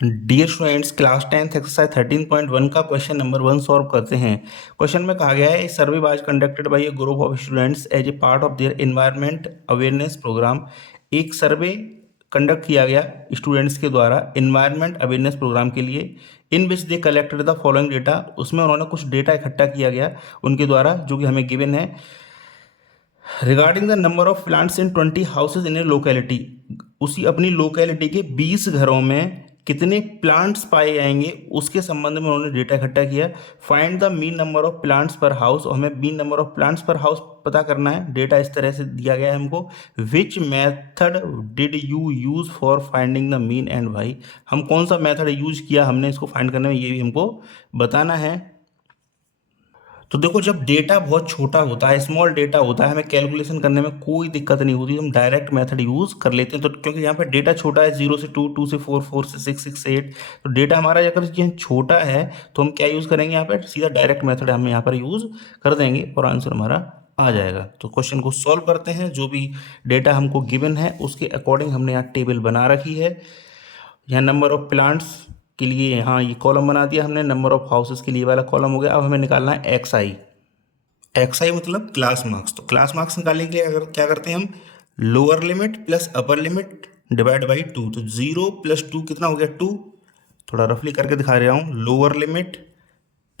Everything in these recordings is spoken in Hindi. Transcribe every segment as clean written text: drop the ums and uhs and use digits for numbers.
Dear students, class 10th exercise 13.1 का क्वेश्चन नंबर 1 सॉल्व करते हैं। क्वेश्चन में कहा गया है a survey was conducted by a group of students as a part of their environment awareness programme. एक सर्वे कंडक्ट किया गया स्टूडेंट्स के द्वारा एनवायरनमेंट अवेयरनेस प्रोग्राम के लिए, in which they collected the following data. उसमें उन्होंने कुछ डेटा इकट्ठा किया गया उनके द्वारा जो कि हमें गिवन है। Regarding the number of plants in 20 houses in A locality, उसी अपनी लोकेलिटी के 20 घरों में कितने प्लांट्स पाए जाएंगे उसके संबंध में उन्होंने डेटा इकट्ठा किया। Find the mean number of plants पर हाउस, और हमें मीन नंबर ऑफ प्लांट्स पर हाउस पता करना है। डेटा इस तरह से दिया गया है हमको। Which method did you use for finding the mean and why, हम कौन सा मेथड यूज किया हमने इसको फाइंड करने में, ये भी हमको बताना है। तो देखो, जब डेटा बहुत छोटा होता है, स्मॉल डेटा होता है, हमें कैलकुलेशन करने में कोई दिक्कत नहीं होती, हम डायरेक्ट मेथड यूज़ कर लेते हैं। तो क्योंकि यहाँ पे डेटा छोटा है, 0 से 2, 2 से 4, 4 से 6, 6 से 8, तो डेटा हमारा अगर ये छोटा है तो हम क्या यूज़ करेंगे, यहाँ पर सीधा डायरेक्ट मेथड हम यहाँ पर यूज़ कर देंगे और आंसर हमारा आ जाएगा। तो क्वेश्चन को सॉल्व करते हैं। जो भी डेटा हमको गिवन है उसके अकॉर्डिंग हमने यहाँ टेबल बना रखी है। यहाँ नंबर ऑफ प्लांट्स के लिए यहाँ ये कॉलम बना दिया हमने, नंबर ऑफ हाउसेस के लिए वाला कॉलम हो गया। अब हमें निकालना है एक्स आई। एक्स आई मतलब क्लास मार्क्स। तो क्लास मार्क्स निकालने के लिए अगर क्या करते हैं हम, lower limit plus upper limit divide by 2। तो 0 प्लस 2 कितना हो गया, 2। थोड़ा रफली करके दिखा रहा हूँ। Lower limit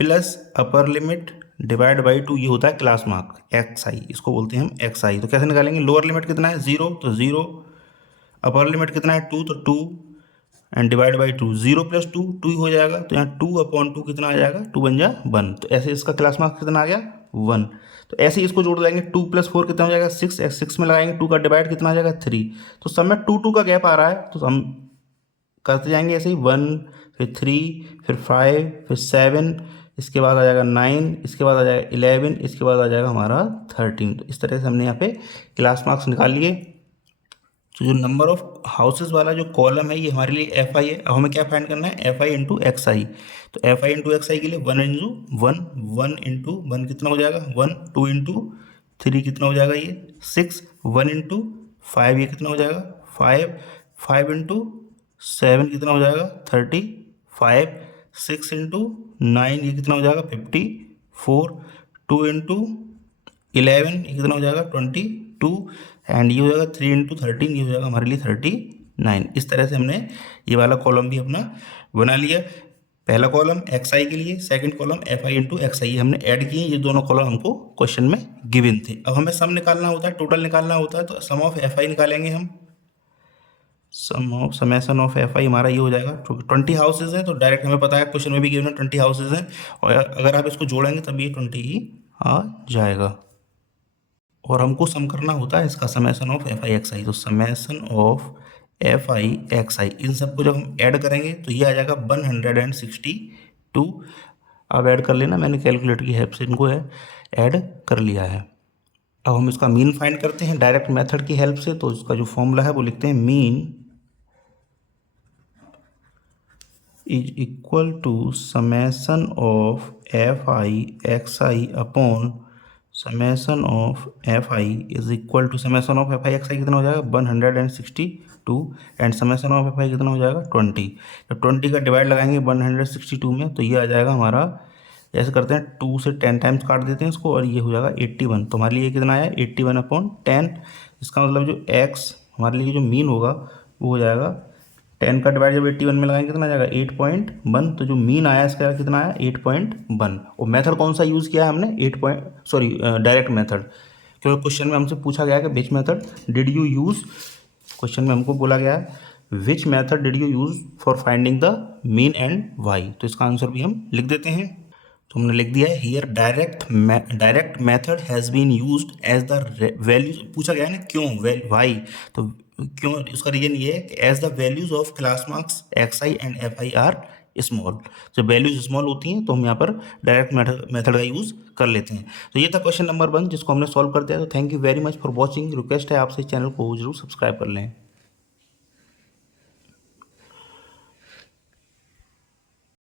plus upper limit divide by 2, ये होता है क्लास मार्क एक्स आई, इसको बोलते हैं हम एक्स आई। तो कैसे निकालेंगे, लोअर लिमिट कितना है 0, तो 0, अपर लिमिट कितना है 2, तो 2 एंड डिवाइड बाई 2। 0 प्लस 2 2 ही हो जाएगा, तो यहाँ 2/2 कितना आ जाएगा, 2 बन जा 1। तो ऐसे इसका क्लास मार्क्स कितना आ गया, 1। तो ऐसे ही इसको जोड़ देंगे, 2 प्लस 4 कितना हो जाएगा, 6। 6 में लगाएंगे 2 का डिवाइड कितना आ जाएगा, 3। तो सब में 2 2 का गैप आ रहा है, तो हम करते जाएंगे ऐसे ही, 1 फिर 3 फिर 5 फिर 7, इसके बाद आ जाएगा 9, इसके बाद आ जाएगा 11, इसके बाद आ जाएगा हमारा 13। तो इस तरह से हमने यहाँ पे क्लास मार्क्स निकाल लिए। तो जो नंबर ऑफ हाउसेज वाला जो कॉलम है ये हमारे लिए एफ आई है। अब हमें क्या फाइंड करना है, F I into X I. तो F I into X I के लिए 1 इंटू 1, 1 इंटू 1 कितना हो जाएगा 1, 2 इंटू 3 कितना हो जाएगा ये 6, 1 इंटू 5 ये कितना हो जाएगा 5, 5 इंटू 7 कितना हो जाएगा 35, 6 इंटू 9 ये कितना हो जाएगा 54, 2 इंटू 11 ये कितना हो जाएगा 22, एंड ये हो जाएगा 3 इंटू 13 ये हो जाएगा हमारे लिए 39। इस तरह से हमने ये वाला कॉलम भी अपना बना लिया। पहला कॉलम एक्स आई के लिए, second column F I into X I हमने ऐड किए। ये दोनों कॉलम हमको क्वेश्चन में गिवन थे। अब हमें सम निकालना होता है, टोटल निकालना होता है। तो सम ऑफ एफ आई निकालेंगे हम। समेसन ऑफ एफ आई हमारा ये हो जाएगा, 20 हाउसेज हैं तो डायरेक्ट हमें पता है क्वेश्चन में भी गिवन है 20 हाउसेज हैं, और अगर आप इसको जोड़ेंगे तब ये 20 ही आ जाएगा। और हमको सम करना होता है इसका summation of F I X I. तो summation of F I X I, इन सबको जब हम ऐड करेंगे तो ये आ जाएगा 162। अब ऐड कर लेना, मैंने कैलकुलेटर की हेल्प से इनको है ऐड कर लिया है। अब हम इसका मीन फाइंड करते हैं डायरेक्ट मेथड की हेल्प से। तो इसका जो फॉर्मूला है वो लिखते हैं, mean is equal to summation of F I X I upon summation of F I is equal to summation of F I X I कितना हो जाएगा 162, and summation of F I कितना हो जाएगा 20। जब 20 का डिवाइड लगाएंगे 162 में तो ये आ जाएगा हमारा, ऐसे करते हैं 2 से 10 टाइम्स काट देते हैं इसको, और ये हो जाएगा 81। तो हमारे लिए कितना आया 81/10। इसका मतलब जो एक्स हमारे लिए जो मीन होगा वो हो जाएगा 10 का डिवाइड जब 81 में लगाएंगे कितना आ जाएगा 8.1। तो जो मीन आया इसका कितना आया 8.1। और मेथड कौन सा यूज़ किया है हमने, डायरेक्ट मेथड। क्योंकि क्वेश्चन में हमसे पूछा गया कि which method did you use, question में हमको बोला गया है which method did you use for finding the mean and why. तो इसका आंसर भी हम लिख देते हैं। तो हमने लिख दिया है here direct method has been used as the values. पूछा गया है ना क्यों, वाई, तो क्यों, उसका रीजन ये है कि as the values of class marks x i and f i are small. जब वैल्यूज स्मॉल होती हैं तो हम यहाँ पर डायरेक्ट मेथड का यूज़ कर लेते हैं। तो ये था क्वेश्चन नंबर 1 जिसको हमने सॉल्व कर दिया। तो thank you very much for watching. Request है आपसे चैनल को जरूर सब्सक्राइब कर लें।